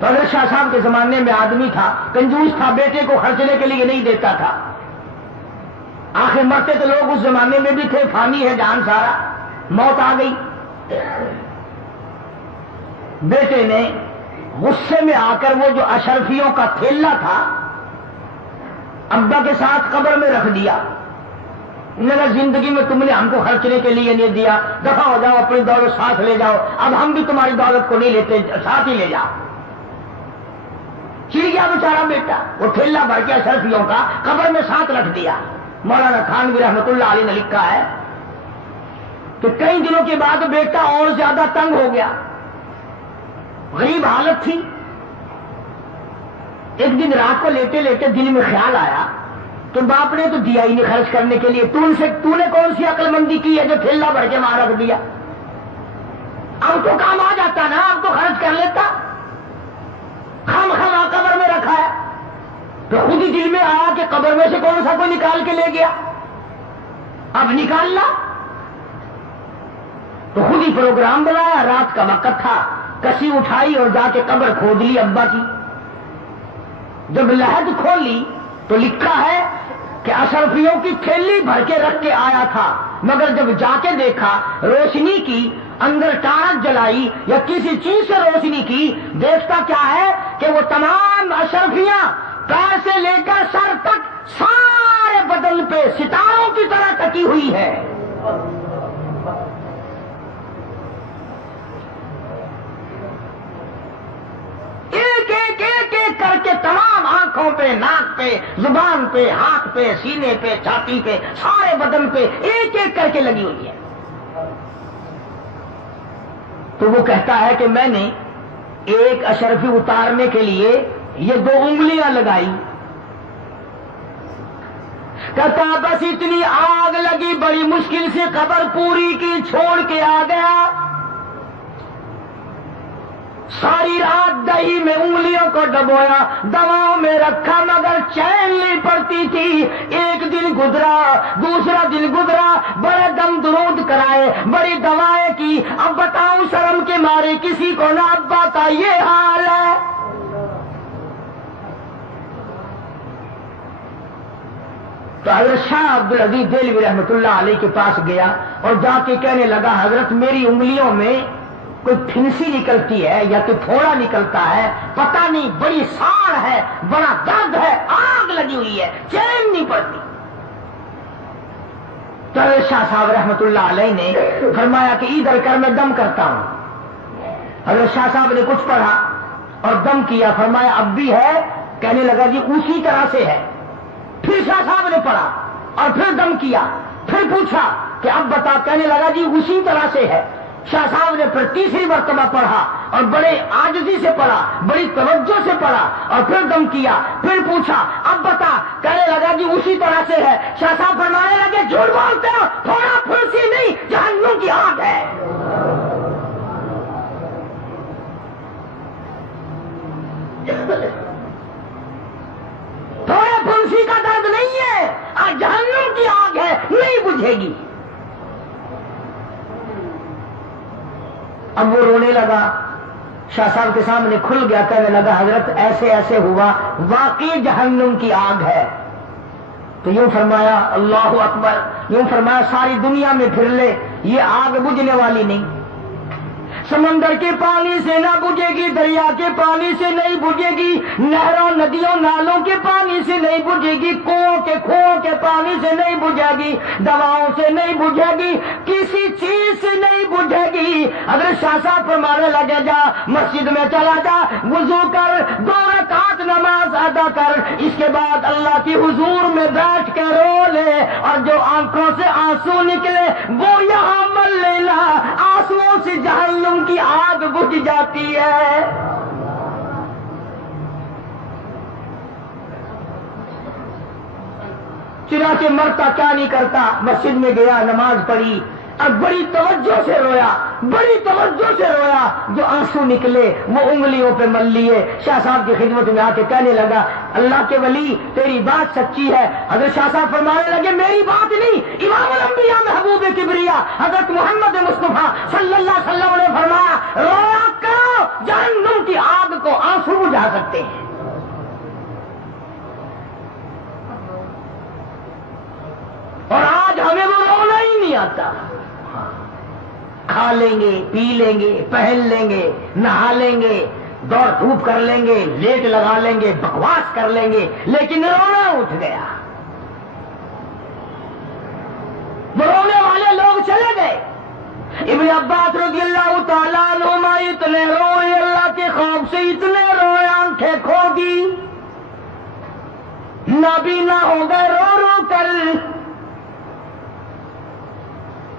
تو حضرت شاہ صاحب کے زمانے میں آدمی تھا، کنجوس تھا، بیٹے کو خرچنے کے لیے نہیں دیتا تھا. آخر مرتے تو لوگ اس زمانے میں بھی تھے، فانی ہے جان سارا، موت آ گئی. بیٹے نے غصے میں آ کر وہ جو اشرفیوں کا تھیلا تھا ابا کے ساتھ قبر میں رکھ دیا. میرا زندگی میں تم نے ہم کو خرچنے کے لیے نہیں دیا، دفع ہو جاؤ، اپنی دولت ساتھ لے جاؤ، اب ہم بھی تمہاری دولت کو نہیں لیتے، ساتھ ہی لے جاؤ. چڑ گیا بیچارہ بیٹا، وہ ٹھیلا بھر کے اشرفیوں کا قبر میں ساتھ رکھ دیا. مولانا تھانوی رحمۃ اللہ علیہ نے لکھا ہے کہ کئی دنوں کے بعد بیٹا اور زیادہ تنگ ہو گیا، غریب حالت تھی. ایک دن رات کو لیٹے لیٹے دل میں خیال آیا تو باپ نے تو دیا ہی نہیں خرچ کرنے کے لیے، تو نے کون سی عقل مندی کی ہے جو ٹھیلا بھر کے وہاں رکھ دیا؟ اب تو کام آ جاتا نا، اب تو خرچ کر لیتا، خام قبر میں رکھا ہے. تو خود ہی دل میں آیا کہ قبر میں سے کون سا کوئی نکال کے لے گیا، اب نکالنا. تو خود ہی پروگرام بنایا، رات کا وقت تھا، کسی اٹھائی اور جا کے قبر کھود لی ابا کی. جب لحد کھولی تو لکھا ہے کہ اشرفیوں کی تھیلی بھر کے رکھ کے آیا تھا، مگر جب جا کے دیکھا روشنی کی، اندر ٹارچ جلائی یا کسی چیز سے روشنی کی، دیکھتا کیا ہے کہ وہ تمام اشرفیاں پیر سے لے کر سر تک سارے بدن پہ ستاروں کی طرح ٹکی ہوئی ہے. ایک ایک ایک ایک کر کے تمام آنکھوں پہ، ناک پہ، زبان پہ، ہاتھ پہ، سینے پہ، چھاتی پہ، سارے بدن پہ ایک ایک کر کے لگی ہوئی ہے. تو وہ کہتا ہے کہ میں نے ایک اشرفی اتارنے کے لیے یہ 2 انگلیاں لگائی. کہتا بس اتنی آگ لگی، بڑی مشکل سے قبر پوری کی، چھوڑ کے آ گیا. ساری رات دہی میں انگلیوں کو ڈبویا، دواؤں میں رکھا، مگر چین نہیں پڑتی تھی. ایک دن گزرا، دوسرا دن گزرا، بڑے دم درود کرائے، بڑی دوائیں کی. اب بتاؤں شرم کے مارے کسی کو نہ ابا کا یہ حال ہے. تو حضرت شاہ عبدالعزیز دہلوی رحمۃ اللہ علیہ کے پاس گیا اور جا کے کہنے لگا حضرت میری انگلیوں میں کوئی پھنسی نکلتی ہے یا کوئی پھوڑا نکلتا ہے، پتہ نہیں، بڑی ساڑ ہے، بڑا درد ہے، آگ لگی ہوئی ہے، چین نہیں پڑتی. تو شاہ صاحب رحمۃ اللہ علیہ نے فرمایا کہ ادھر کر میں دم کرتا ہوں. حضرت شاہ صاحب نے کچھ پڑھا اور دم کیا، فرمایا اب بھی ہے؟ کہنے لگا جی اسی طرح سے ہے. پھر شاہ صاحب نے پڑھا اور پھر دم کیا، پھر پوچھا کہ اب بتا، کہنے لگا جی اسی طرح سے ہے. شاہ صاحب نے پھر تیسری مرتبہ پڑھا اور بڑے عاجزی سے پڑھا، بڑی توجہ سے پڑھا اور پھر دم کیا، پھر پوچھا اب بتا، کہنے لگا جی اسی طرح سے ہے. شاہ صاحب فرمانے لگے جھوٹ بولتے ہو، تھوڑا پھنسی نہیں، جہنم کی آگ ہے. تھوڑے پھنسی کا درد نہیں ہے، آج جہنم کی آگ ہے، نہیں بجھے گی. اب وہ رونے لگا، شاہ صاحب کے سامنے کھل گیا، کہنے لگا حضرت ایسے ایسے ہوا، واقعی جہنم کی آگ ہے. تو یوں فرمایا اللہ اکبر، یوں فرمایا ساری دنیا میں پھر لے، یہ آگ بجھنے والی نہیں. سمندر کے پانی سے نہ بجھے گی، دریا کے پانی سے نہیں بجھے گی، نہروں ندیوں نالوں کے پانی سے نہیں بجھے گی، کنووں کے پانی سے نہیں بجھے گی، دواؤں سے نہیں بجھے گی، کسی چیز سے نہیں بجھے گی. حضرت شاہ صاحب فرمانے لگے جا مسجد میں چلا جا، وضو کر، 2 رکعت نماز ادا کر، اس کے بعد اللہ کی حضور میں بیٹھ کے رو لے، اور جو آنکھوں سے آنسو نکلے وہ یہاں مل لینا، آنسوؤں سے جہنم کی آگ بجھ جاتی ہے. چنانچہ مرتا کیا نہیں کرتا، مسجد میں گیا، نماز پڑھی، اب بڑی توجہ سے رویا، بڑی توجہ سے رویا، جو آنسو نکلے وہ انگلیوں پہ مل لیے. شاہ صاحب کی خدمت میں آ کے کہنے لگا اللہ کے ولی تیری بات سچی ہے. حضرت شاہ صاحب فرمانے لگے میری بات نہیں، امام الانبیاء محبوب کبریا حضرت محمد مصطفیٰ صلی اللہ علیہ وسلم نے فرمایا رویا کرو جہنم کی آگ کو آنسو بجھا سکتے ہیں. اور آج ہمیں وہ رونا ہی نہیں آتا. کھا لیں گے، پی لیں گے، پہن لیں گے، نہا لیں گے، دوڑ دھوپ کر لیں گے، لیٹ لگا لیں گے، بکواس کر لیں گے، لیکن رونا اٹھ گیا. وہ رونے والے لوگ چلے گئے. ابن عباس رضی اللہ تعالیٰ عنہما اتنے روئے، اللہ کے خوف سے اتنے روئے، آنکھیں کھو دی، نابینا ہو گئے رو رو کر.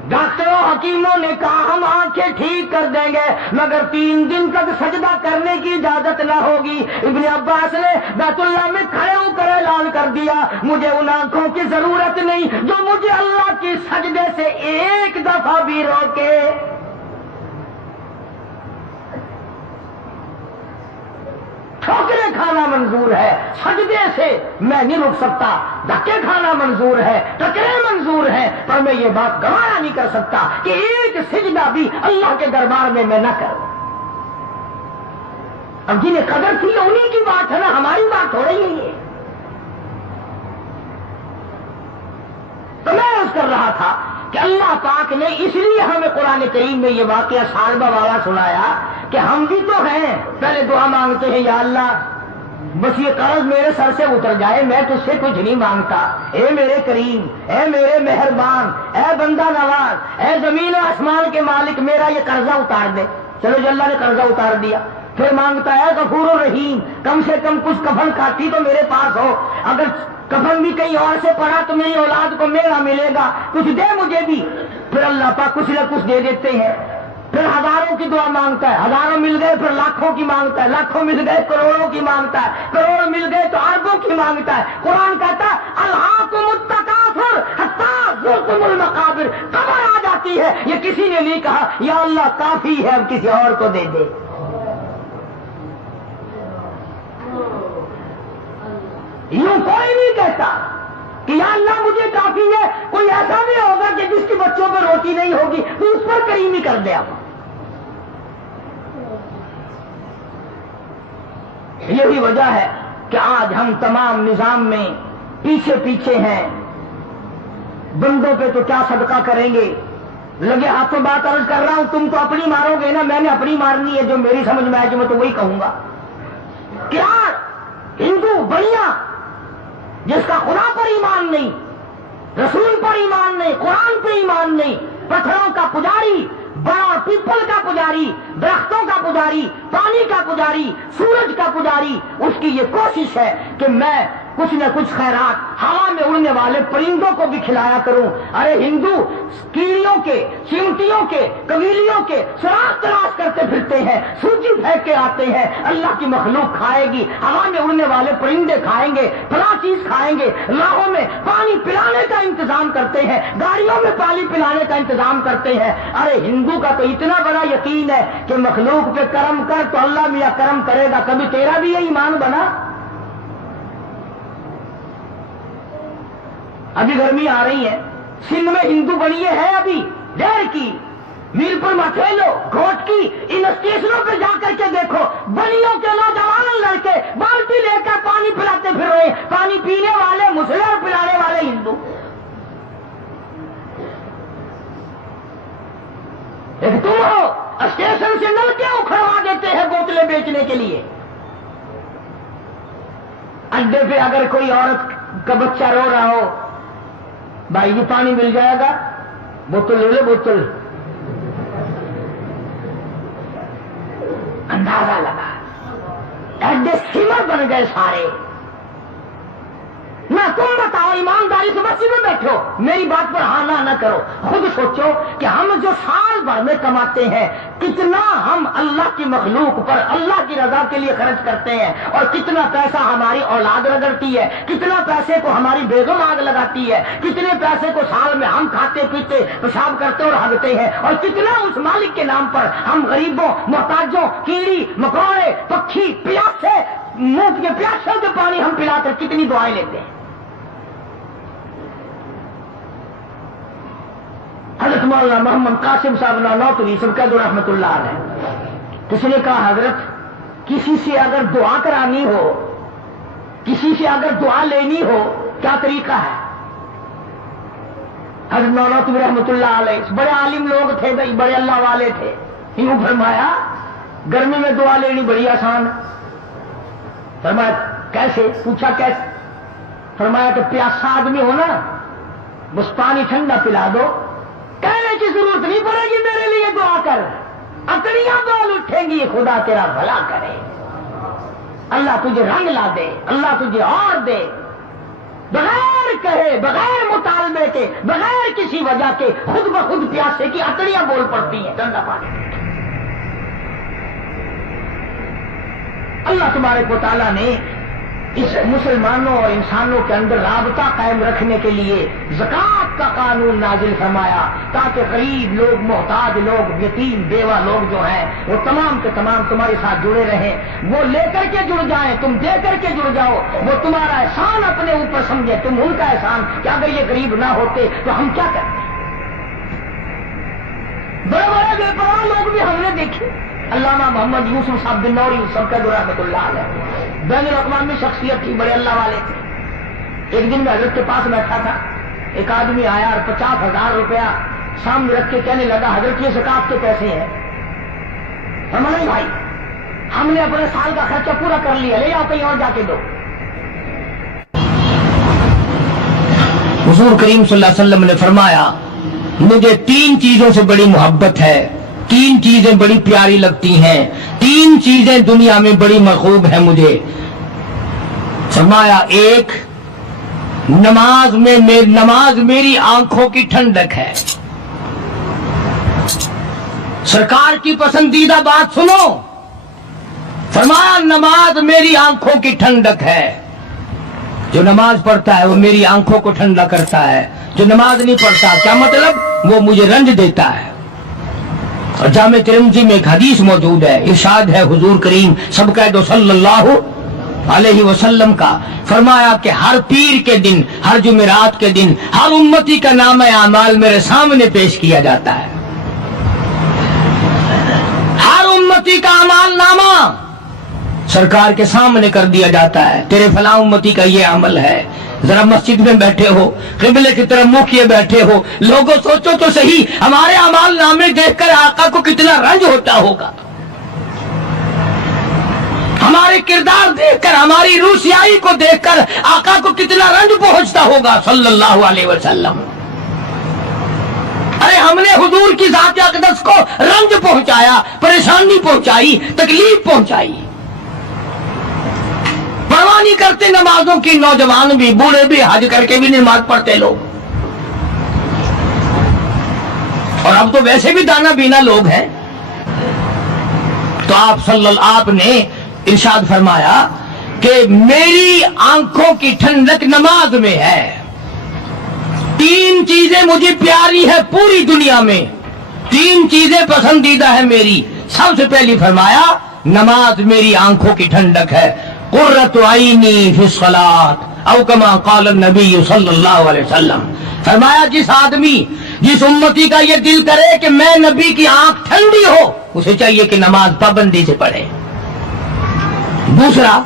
ڈاکٹروں حکیموں نے کہا ہم آنکھیں ٹھیک کر دیں گے مگر 3 دن تک سجدہ کرنے کی اجازت نہ ہوگی. ابن عباس نے بیت اللہ میں کھڑے ہو کر اعلان کر دیا مجھے ان آنکھوں کی ضرورت نہیں جو مجھے اللہ کی سجدے سے ایک دفعہ بھی روکے. ٹھوکریں کھانا منظور ہے، سجدے سے میں نہیں رک سکتا. دھکے کھانا منظور ہے، ٹکرے منظور ہیں، پر میں یہ بات گوارا نہیں کر سکتا کہ ایک سجدہ بھی اللہ کے دربار میں نہ کروں. اب جنہیں قدر تھی انہی کی بات ہے نا، ہماری بات ہو رہی ہے. یہ تو میں عرض کر رہا تھا کہ اللہ پاک نے اس لیے ہمیں قرآن کریم میں یہ واقعہ سالبہ والا سنایا کہ ہم بھی تو ہیں. پہلے دعا مانگتے ہیں یا اللہ بس یہ قرض میرے سر سے اتر جائے، میں تجھ سے کچھ نہیں مانگتا. اے میرے کریم، اے میرے مہربان، اے بندہ نواز، اے زمین و آسمان کے مالک، میرا یہ قرضہ اتار دے. چلو جو اللہ نے قرضہ اتار دیا، پھر مانگتا ہے غفور الرحیم کم سے کم کچھ کفن کھاتی تو میرے پاس ہو، اگر کفن بھی کہیں اور سے پڑا تو میری اولاد کو میرا ملے گا، کچھ دے مجھے بھی. پھر اللہ پاک کچھ نہ کچھ دے دیتے ہیں. پھر ہزاروں کی دعا مانگتا ہے، ہزاروں مل گئے پھر لاکھوں کی مانگتا ہے، لاکھوں مل گئے کروڑوں کی مانگتا ہے، کروڑ مل گئے تو اربوں کی مانگتا ہے. قرآن کہتا ہے الہاکم التکاثر حتی زرتم المقابر، قبر آ جاتی ہے. یہ کسی نے نہیں کہا یا اللہ کافی ہے اب کسی اور کو دے دے. یوں کوئی نہیں کہتا کہ یا اللہ مجھے کافی ہے. کوئی ایسا بھی ہوگا کہ جس کی بچوں پر روٹی نہیں ہوگی تو اس پر کریمی کر دے. یہی وجہ ہے کہ آج ہم تمام نظام میں پیچھے پیچھے ہیں. بندوں پہ تو کیا صدقہ کریں گے. لگے ہاتھوں بات عرض کر رہا ہوں، تم تو اپنی مارو گے نا، میں نے اپنی مارنی ہے. جو میری سمجھ میں آئے گی میں تو وہی کہوں گا. کیا ہندو بڑھیا جس کا خدا پر ایمان نہیں، رسول پر ایمان نہیں، قرآن پر ایمان نہیں، پتھروں کا پجاری، بڑا پیپل کا پجاری، درختوں کا پجاری، پانی کا پجاری، سورج کا پجاری، اس کی یہ کوشش ہے کہ میں کچھ نہ کچھ خیرات ہوا میں اڑنے والے پرندوں کو بھی کھلایا کروں. ارے ہندو کیڑیوں کے، چمٹیوں کے، قبیلیوں کے سراغ تلاش کرتے پھرتے ہیں، سوجی پھینک کے آتے ہیں. اللہ کی مخلوق کھائے گی، ہوا میں اڑنے والے پرندے کھائیں گے، فلاں چیز کھائیں گے. راہوں میں پانی پلانے کا انتظام کرتے ہیں، گاڑیوں میں پانی پلانے کا انتظام کرتے ہیں. ارے ہندو کا تو اتنا بڑا یقین ہے کہ مخلوق پہ کرم کر تو اللہ میاں کرم کرے گا. کبھی تیرا بھی یہ ایمان بنا؟ ابھی گرمی آ رہی ہے، سندھ میں ہندو بڑیے ہیں ابھی ڈیر کی، میر پر مٹھیلو، گھوٹ کی، ان اسٹیشنوں پہ جا کر کے دیکھو بلیوں کے نوجوان لڑکے بالٹی لے کر پانی پلاتے پھر رہے ہیں. پانی پینے والے مسلم اور پلانے والے ہندو. ایک تم ہو اسٹیشن سے نلکے اکھڑوا دیتے ہیں بوتلیں بیچنے کے لیے. اڈے پہ اگر کوئی عورت کا بچہ رو رہا ہو، بھائی جی پانی مل جائے گا، بوتل لے لو بوتل. اندازہ لگا اڈے سیمر بن گئے سارے. نہ تم بتاؤ ایمانداری سے مسجد میں بیٹھو، میری بات پر ہاں نہ کرو. خود سوچو کہ ہم جو سال بھر میں کماتے ہیں کتنا ہم اللہ کی مخلوق پر اللہ کی رضا کے لیے خرچ کرتے ہیں، اور کتنا پیسہ ہماری اولاد رگڑتی ہے، کتنا پیسے کو ہماری بیگم آگ لگاتی ہے، کتنے پیسے کو سال میں ہم کھاتے پیتے پیشاب کرتے اور ہگتے ہیں، اور کتنا اس مالک کے نام پر ہم غریبوں، محتاجوں، کیڑی مکوڑے، پکھی، پیاسے، منہ کے پیاسوں کے پانی ہم پلا کر کتنی دعائیں لیتے ہیں. حضرت مولانا محمد قاسم صاحب نانوتوی سب کا رحمت اللہ علیہ کسی نے کہا حضرت کسی سے اگر دعا کرانی ہو، کسی سے اگر دعا لینی ہو کیا طریقہ ہے؟ حضرت نانوتوی رحمۃ اللہ علیہ بڑے عالم لوگ تھے بھائی، بڑے اللہ والے تھے، یوں فرمایا گرمی میں دعا لینی بڑی آسان ہے۔ فرمایا کیسے؟ پوچھا کیسے؟ فرمایا کہ پیاسا آدمی ہو نا، بس پانی ٹھنڈا پلا دو، کہنے کی ضرورت نہیں پڑے گی میرے لیے دعا کر، اکڑیاں بال اٹھیں گی، خدا تیرا بھلا کرے، اللہ تجھے رنگ لا دے، اللہ تجھے اور دے، بغیر کہے، بغیر مطالبے کے، بغیر کسی وجہ کے خود بخود پیاسے کی اکڑیاں بول پڑتی ہیں ٹھنڈا پانی۔ اللہ تبارک و تعالیٰ نے اس مسلمانوں اور انسانوں کے اندر رابطہ قائم رکھنے کے لیے زکوٰۃ کا قانون نازل فرمایا تاکہ غریب لوگ، محتاج لوگ، یتیم بیوہ لوگ جو ہیں وہ تمام کے تمام تمہارے ساتھ جڑے رہیں، وہ لے کر کے جڑ جائیں، تم دے کر کے جڑ جاؤ، وہ تمہارا احسان اپنے اوپر سمجھے، تم ان کا احسان کہ اگر یہ غریب نہ ہوتے تو ہم کیا کرتے۔ بڑے بڑے بے پرواہ لوگ بھی ہم نے دیکھے، علامہ محمد یوسف صاحب بنوری سب کا رحمۃ اللہ علیہ بین الاقوامی شخصیت تھی، بڑے اللہ والے تھے۔ ایک دن میں حضرت کے پاس بیٹھا تھا، ایک آدمی آیا اور 50,000 روپیہ سامنے رکھ کے کہنے لگا حضرت یہ زکوٰۃ کے پیسے ہیں۔ ہم نہیں بھائی، ہم نے اپنے سال کا خرچہ پورا کر لیا، لے جاؤ کہیں اور جا کے دو۔ حضور کریم صلی اللہ علیہ وسلم نے فرمایا مجھے 3 چیزوں سے بڑی محبت ہے، 3 چیزیں بڑی پیاری لگتی ہیں، 3 چیزیں دنیا میں بڑی مرغوب ہیں مجھے۔ فرمایا ایک، نماز میری آنکھوں کی ٹھنڈک ہے۔ سرکار کی پسندیدہ بات سنو، فرمایا نماز میری آنکھوں کی ٹھنڈک ہے، جو نماز پڑھتا ہے وہ میری آنکھوں کو ٹھنڈا کرتا ہے، جو نماز نہیں پڑھتا کیا مطلب؟ وہ مجھے رنج دیتا ہے۔ اور جامع ترمذی میں ایک حدیث موجود ہے، ارشاد ہے حضور کریم سب کہہ دو صلی اللہ علیہ وسلم کا، فرمایا کہ ہر پیر کے دن، ہر جمعرات کے دن ہر امتی کا نامہ اعمال میرے سامنے پیش کیا جاتا ہے، ہر امتی کا اعمال نامہ سرکار کے سامنے کر دیا جاتا ہے، تیرے فلاں امتی کا یہ عمل ہے۔ ذرا مسجد میں بیٹھے ہو، قبلے کی طرف منہ کیے بیٹھے ہو، لوگوں سوچو تو صحیح ہمارے اعمال نامے دیکھ کر آقا کو کتنا رنج ہوتا ہوگا، ہمارے کردار دیکھ کر، ہماری روسیائی کو دیکھ کر آقا کو کتنا رنج پہنچتا ہوگا صلی اللہ علیہ وسلم۔ ارے ہم نے حضور کی ذات اقدس کو رنج پہنچایا، پریشانی پہنچائی، تکلیف پہنچائی، پرواہ نہیں کرتے نمازوں کی، نوجوان بھی، بوڑھے بھی، حج کر کے بھی نماز پڑھتے لوگ، اور اب تو ویسے بھی دانا بینا لوگ ہیں۔ تو آپ نے ارشاد فرمایا کہ میری آنکھوں کی ٹھنڈک نماز میں ہے، 3 چیزیں مجھے پیاری ہے پوری دنیا میں، 3 چیزیں پسندیدہ ہے میری۔ سب سے پہلی فرمایا نماز میری آنکھوں کی ٹھنڈک ہے، قرۃ عینی فی الصلاۃ او کما قال النبی صلی اللہ علیہ وسلم۔ فرمایا جس امتی کا یہ دل کرے کہ میں نبی کی آنکھ ٹھنڈی ہو، اسے چاہیے کہ نماز پابندی سے پڑھے۔ دوسرا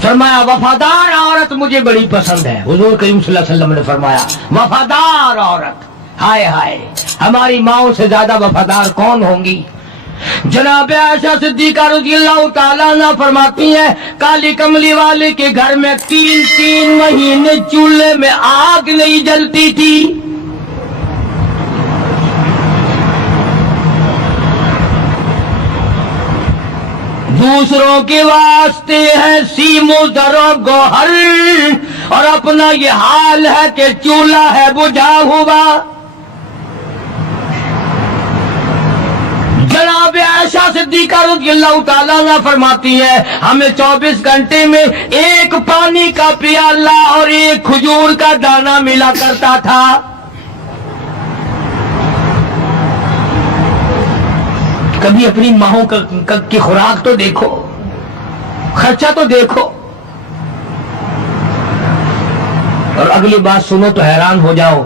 فرمایا وفادار عورت مجھے بڑی پسند ہے، حضور کریم صلی اللہ علیہ وسلم نے فرمایا وفادار عورت، ہائے ہائے ہماری ماؤں سے زیادہ وفادار کون ہوں گی؟ جناب عائشہ صدیقہ رضی اللہ تعالیٰ عنہ فرماتی ہیں کالی کملی والے کے گھر میں 3 مہینے چولہے میں آگ نہیں جلتی تھی۔ دوسروں کے واسطے ہے سیم و زر و گوہر، اور اپنا یہ حال ہے کہ چولہا ہے بجھا ہوا۔ جناب عائشہ صدیقہ رضی اللہ تعالیٰ عنہ فرماتی ہے ہمیں 24 گھنٹے میں 1 پانی کا پیالہ اور 1 کھجور کا دانہ ملا کرتا تھا۔ کبھی اپنی ماہوں کی خوراک تو دیکھو، خرچہ تو دیکھو، اور اگلی بات سنو تو حیران ہو جاؤ۔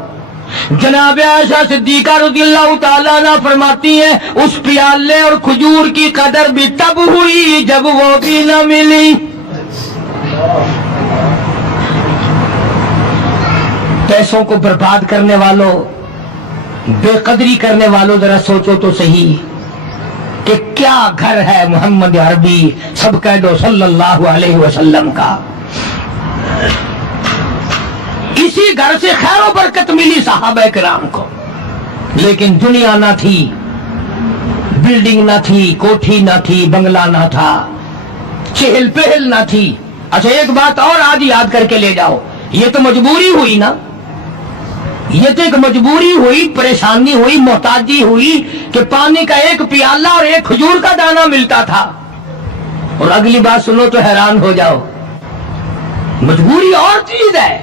جناب عائشہ صدیقہ رضی اللہ تعالیٰ عنہ فرماتی ہیں اس پیالے اور کھجور کی قدر بھی تب ہوئی جب وہ بھی نہ ملی. پیسوں کو برباد کرنے والوں، بے قدری کرنے والوں، ذرا سوچو تو صحیح کہ کیا گھر ہے محمد عربی سب کہہ دو صلی اللہ علیہ وسلم کا. اسی گھر سے خیر و برکت ملی صحابہ کرام کو، لیکن دنیا نہ تھی، بلڈنگ نہ تھی، کوٹھی نہ تھی، بنگلہ نہ تھا، چہل پہل نہ تھی. اچھا ایک بات اور آج یاد کر کے لے جاؤ، یہ تو مجبوری ہوئی نا، یہ تو ایک مجبوری ہوئی، پریشانی ہوئی، محتاجی ہوئی کہ پانی کا ایک پیالہ اور ایک کھجور کا دانہ ملتا تھا. اور اگلی بات سنو تو حیران ہو جاؤ، مجبوری اور چیز ہے،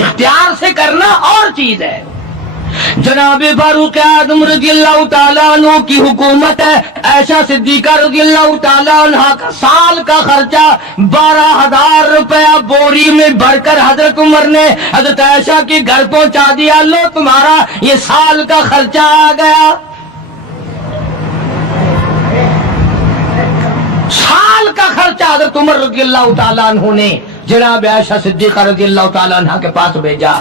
اختیار سے کرنا اور چیز ہے. جناب فاروق اعظم رضی اللہ تعالیٰ عنہ کی حکومت ہے. عائشہ صدیقہ رضی اللہ تعالیٰ عنہ کا سال کا خرچہ 12,000 روپیہ بوری میں بھر کر حضرت عمر نے حضرت عائشہ کے گھر پہنچا دیا. لو تمہارا یہ سال کا خرچہ آ گیا. سال کا خرچہ حضرت عمر رضی اللہ تعالیٰ عنہ نے جناب عائشہ صدیقہ رضی اللہ تعالیٰ عنہ کے پاس بھیجا.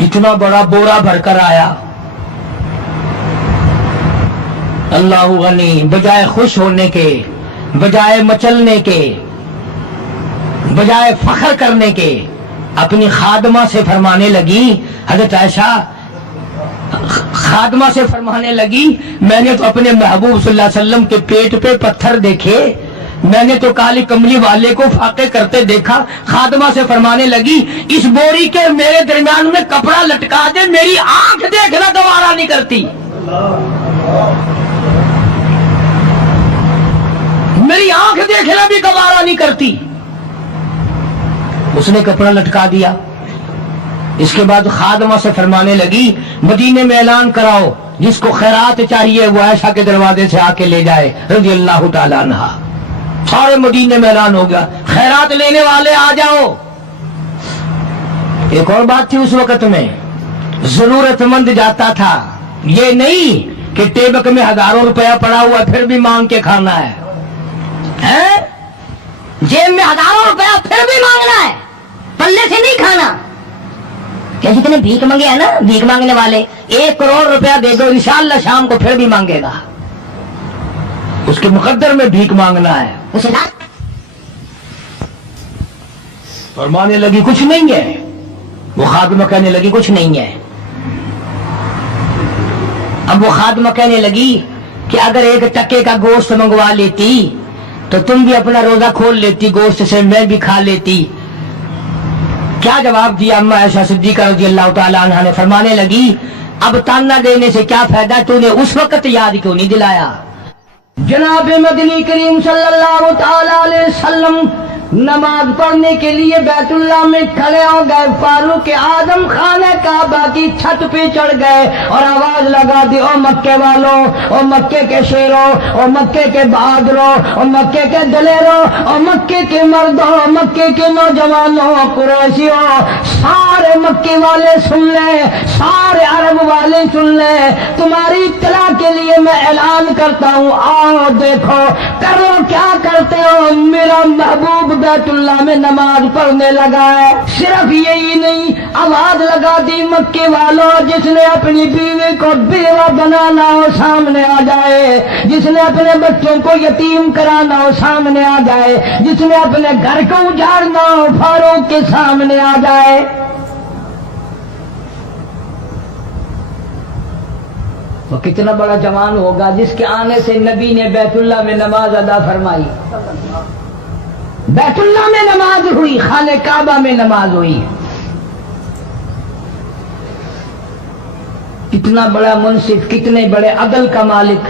اتنا بڑا بورا بھر کر آیا. اللہ غنی، بجائے خوش ہونے کے، بجائے مچلنے کے، بجائے فخر کرنے کے، اپنی خادمہ سے فرمانے لگی، حضرت عائشہ خادمہ سے فرمانے لگی میں نے تو اپنے محبوب صلی اللہ علیہ وسلم کے پیٹ پہ پتھر دیکھے، میں نے تو کالی کملی والے کو فاقے کرتے دیکھا. خادمہ سے فرمانے لگی اس بوری کے میرے درمیان میں کپڑا لٹکا دے، میری آنکھ دیکھنا گوارا نہیں کرتی، میری آنکھ دیکھنا بھی گوارا نہیں کرتی. اس نے کپڑا لٹکا دیا. اس کے بعد خادمہ سے فرمانے لگی مدینے میں اعلان کراؤ جس کو خیرات چاہیے وہ عائشہ کے دروازے سے آ کے لے جائے رضی اللہ تعالیٰ عنہ. سارے مدینے میں اعلان ہو گیا خیرات لینے والے آ جاؤ. ایک اور بات تھی اس وقت میں، ضرورت مند جاتا تھا، یہ نہیں کہ ٹیبک میں ہزاروں روپیہ پڑا ہوا پھر بھی مانگ کے کھانا ہے، جیب میں ہزاروں روپیہ پھر بھی مانگنا ہے، پلے سے نہیں کھانا. کہ جتنے بھیک مانگے ہیں نا بھیک مانگنے والے، 1 کروڑ روپیہ دے دو انشاءاللہ شام کو پھر بھی مانگے گا. اس کے مقدر میں بھیک مانگنا ہے. اسے فرمانے لگی کچھ نہیں ہے. وہ خادمہ کہنے لگی کچھ نہیں ہے. اب وہ خادمہ کہنے لگی کہ اگر 1 ٹکے کا گوشت منگوا لیتی تو تم بھی اپنا روزہ کھول لیتی، گوشت سے میں بھی کھا لیتی. کیا جواب دیا اما عائشہ صدیقہ رضی اللہ تعالیٰ عنہ نے؟ فرمانے لگی اب تانا دینے سے کیا فائدہ، تو نے اس وقت یاد کیوں نہیں دلایا. جناب مدنی کریم صلی اللہ تعالی علیہ وسلم نماز پڑھنے کے لیے بیت اللہ میں کھڑے ہو گئے. فاروق اعظم خانہ کعبہ کی چھت پہ چڑھ گئے اور آواز لگا دی او مکے والوں، او مکے کے شیروں، او مکے کے بہادروں، او مکے کے دلیروں، او مکے کے مردوں، مکے کے نوجوانوں، قریشیوں، سارے مکے والے سن لیں، سارے عرب والے سن لیں. تمہاری اطلاع کے لیے میں اعلان کرتا ہوں، آؤ دیکھو کرو کیا کرتے ہو. میرا محبوب بیت اللہ میں نماز پڑھنے لگا ہے. صرف یہی نہیں، آواز لگا دی مکے والوں جس نے اپنی بیوی کو بیوہ بنانا ہو سامنے آ جائے، جس نے اپنے بچوں کو یتیم کرانا ہو سامنے آ جائے، جس نے اپنے گھر کو اجاڑنا ہو فاروق کے سامنے آ جائے. وہ کتنا بڑا جوان ہوگا جس کے آنے سے نبی نے بیت اللہ میں نماز ادا فرمائی. بیت اللہ میں نماز ہوئی، خانہ کعبہ میں نماز ہوئی. کتنا بڑا منصف، کتنے بڑے عدل کا مالک.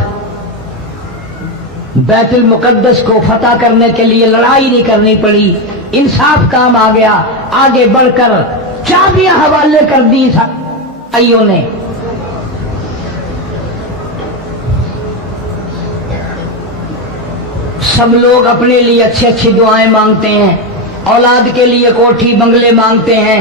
بیت المقدس کو فتح کرنے کے لیے لڑائی نہیں کرنی پڑی، انصاف کام آ گیا. آگے بڑھ کر چابیاں حوالے کر دی بھائیوں نے. سب لوگ اپنے لیے اچھی اچھی دعائیں مانگتے ہیں، اولاد کے لیے کوٹھی بنگلے مانگتے ہیں،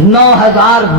9000